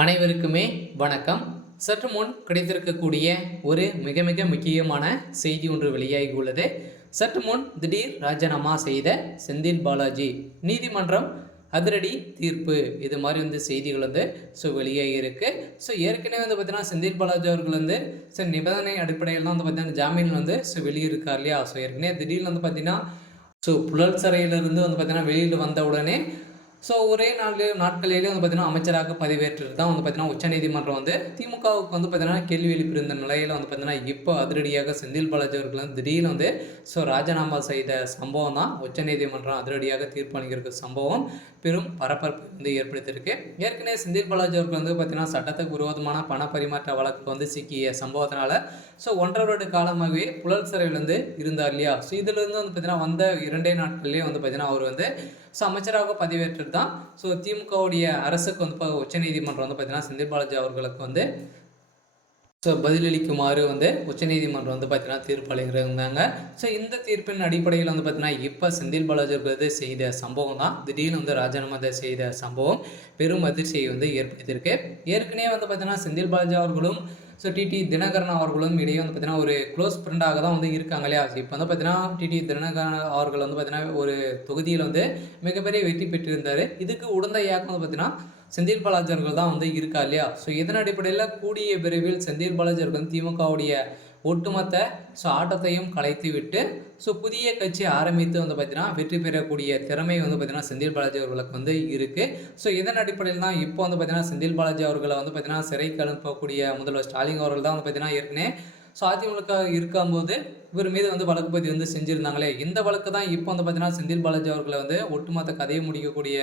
அனைவருக்குமே வணக்கம். சற்று முன் கிடைத்திருக்கக்கூடிய ஒரு மிக மிக முக்கியமான செய்தி ஒன்று வெளியாகி உள்ளது. சற்று முன் திடீர் ராஜினாமா செய்த செந்தில் பாலாஜி, நீதிமன்றம் அதிரடி தீர்ப்பு, இது மாதிரி செய்திகள் வெளியாகி இருக்கு. ஏற்கனவே பார்த்தீங்கன்னா செந்தில் பாலாஜி அவர்கள் நிபந்தனை அடிப்படையில் தான் பார்த்தீங்கன்னா ஜாமீன் வெளியிருக்கார் இல்லையா. ஏற்கனவே திடீர்னு பார்த்தீங்கன்னா புழல் சிறையிலிருந்து பார்த்தீங்கன்னா வெளியில் வந்த உடனே ஒரே நாட்களிலேயே பார்த்தீங்கன்னா அமைச்சராக பதவியேற்றது தான் பார்த்தீங்கன்னா உச்சநீதிமன்றம் திமுகவுக்கு பார்த்தீங்கன்னா கேள்வி எழுப்பியிருந்த நிலையில் பார்த்தீங்கன்னா இப்போ அதிரடியாக செந்தில் பாலாஜி அவர்கள் திடீர்னு ராஜினாமா செய்த சம்பவம் தான் உச்சநீதிமன்றம் அதிரடியாக தீர்ப்பு அளிக்கிற சம்பவம் பெரும் பரபரப்பு ஏற்படுத்தியிருக்கு. ஏற்கனவே செந்தில் பாலாஜி அவர்கள் பார்த்தீங்கன்னா சட்டத்துக்கு விரோதமான பண பரிமாற்ற வழக்கு சிக்கிய சம்பவத்தினால 1.5 வருட காலமாகவே புழல் சிறையில் இருந்தார் இல்லையா. இதிலிருந்து பார்த்தீங்கன்னா வந்த 2 நாட்கள்லேயே பார்த்தீங்கன்னா அவர் அமைச்சராக பதவியேற்றது தான் திமுகவுடைய அரசுக்கு உச்சநீதிமன்றம் பார்த்தீங்கன்னா செந்தில் பாலாஜி அவர்களுக்கு பதிலளிக்குமாறு உச்சநீதிமன்றம் பார்த்தீங்கன்னா தீர்ப்பு அளிக்கிறாங்க. இந்த தீர்ப்பின் அடிப்படையில் பார்த்தீங்கன்னா இப்போ செந்தில் பாலாஜி அவர்கள் செய்த சம்பவம் தான் திடீர்னு ராஜினாமா செய்த சம்பவம் பெரும் அதிர்ச்சியை ஏற்படுத்தியிருக்கு. ஏற்கனவே பார்த்தீங்கன்னா செந்தில் பாலாஜி அவர்களும் டிடி தினகரன் அவர்களும் இடையே பார்த்தீங்கன்னா ஒரு க்ளோஸ் ஃப்ரெண்டாக தான் இருக்காங்க இல்லையா. இப்போ பார்த்தீங்கன்னா டிடி தினகரன் அவர்கள் பார்த்தீங்கன்னா ஒரு தொகுதியில் மிகப்பெரிய வெற்றி பெற்றிருந்தார். இதுக்கு உடந்தையாக பார்த்தீங்கன்னா செந்தில் பாலாஜி அவர்கள் தான் இருக்கா இல்லையா. இதன் அடிப்படையில் கூடிய விரைவில் செந்தில் பாலாஜி அவர்கள் திமுகவுடைய ஒட்டுமொத்த ஆட்டத்தையும் கலைத்து விட்டு புதிய கட்சி ஆரம்பித்து பார்த்தீங்கன்னா வெற்றி பெறக்கூடிய திறமை பார்த்தீங்கன்னா செந்தில் பாலாஜி அவர்களுக்கு இருக்குது. இதன் அடிப்படையில் தான் இப்போ பார்த்தீங்கன்னா செந்தில் பாலாஜி அவர்களை பார்த்தீங்கன்னா சிறைக்கு அனுப்பக்கூடிய முதல்வர் ஸ்டாலின் அவர்கள் தான் பார்த்தீங்கன்னா ஏற்கனவே அதிமுக இருக்கும்போது இவர் மீது வழக்கு பதிவு செஞ்சுருந்தாங்களே. இந்த வழக்கு தான் இப்போ பார்த்தீங்கன்னா செந்தில் பாலாஜி அவர்களை ஒட்டுமொத்த கதையை முடிக்கக்கூடிய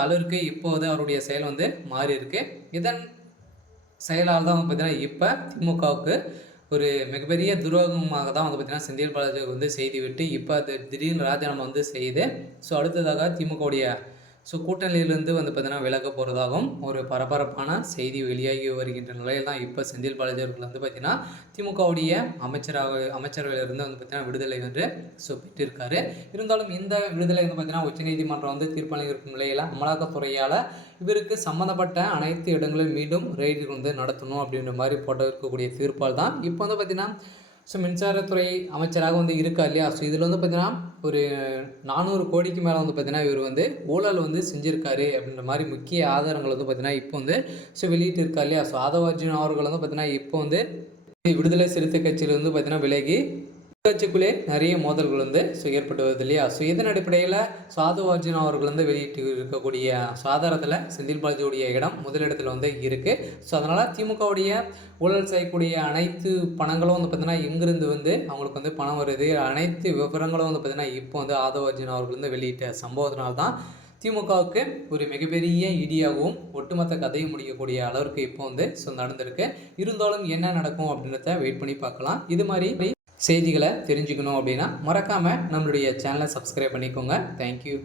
அளவிற்கு இப்போது அவருடைய செயல் மாறி இருக்கு. இதன் செயலால் தான் பார்த்தீங்கன்னா இப்போ திமுகவுக்கு ஒரு மிகப்பெரிய துரோகமாக தான் பார்த்தீங்கன்னா செந்தில் பாலாஜி செய்து விட்டு இப்போ அது திடீர்னு ராஜினாமா செய்து அடுத்ததாக திமுகவுடைய கூட்டணியிலிருந்து பார்த்தீங்கன்னா விலக போகிறதாகவும் ஒரு பரபரப்பான செய்தி வெளியாகி வருகின்ற நிலையில் தான் இப்போ செந்தில் பாலாஜி அவர்கள் பார்த்தீங்கன்னா திமுகவுடைய அமைச்சரவையிலிருந்து பார்த்தீங்கன்னா விடுதலை பெற்றிருக்காரு. இருந்தாலும் இந்த விடுதலை பார்த்தீங்கன்னா உச்சநீதிமன்றம் தீர்ப்பளிக்கும் நிலையில் அமலாக்கத்துறையால் இவருக்கு சம்மந்தப்பட்ட அனைத்து இடங்களிலும் மீண்டும் ரெய்டு நடத்தணும் அப்படின்ற மாதிரி போட்டு இருக்கக்கூடிய தீர்ப்பால் தான் இப்போ பார்த்தீங்கன்னா மின்சாரத்துறை அமைச்சராக இருக்கா இல்லையா. இதில் பார்த்தீங்கன்னா ஒரு 400 கோடிக்கு மேலே பார்த்தீங்கன்னா இவர் ஊழல் செஞ்சுருக்காரு அப்படின்ற மாதிரி முக்கிய ஆதாரங்கள் பார்த்தீங்கன்னா இப்போ வெளியிட்டு இருக்கா இல்லையா. ஆதவர்ஜுன் அவர்கள் பார்த்தீங்கன்னா இப்போ விடுதலை சிறுத்தை கட்சியிலிருந்து பார்த்தீங்கன்னா விலகி கட்சிக்குள்ளே நிறைய மோதல்கள் ஏற்பட்டு வருது இல்லையா. இதன் அடிப்படையில் ஆதவர்ஜுன் அவர்கள் வெளியிட்டு இருக்கக்கூடிய ஆதாரத்தில் செந்தில் பாலாஜியுடைய இடம் முதலிடத்தில் இருக்குது. அதனால் திமுகவுடைய ஊழல் செய்யக்கூடிய அனைத்து பணங்களும் பார்த்தீங்கன்னா எங்கிருந்து அவங்களுக்கு பணம் வருது, அனைத்து விவரங்களும் பார்த்தீங்கன்னா இப்போ ஆதவர்ஜுன் அவர்கள் வெளியிட்ட சம்பவத்தினால்தான் திமுகவுக்கு ஒரு மிகப்பெரிய இடியாகவும் ஒட்டுமொத்த கதையும் முடிக்கக்கூடிய அளவிற்கு இப்போ நடந்திருக்கு. இருந்தாலும் என்ன நடக்கும் அப்படின்றத வெயிட் பண்ணி பார்க்கலாம். இது மாதிரி செய்திகளை தெரிஞ்சுக்கணும் அப்படின்னா மறக்காமல் நம்மளுடைய சேனலை சப்ஸ்கிரைப் பண்ணிக்கோங்க. தேங்க்யூ.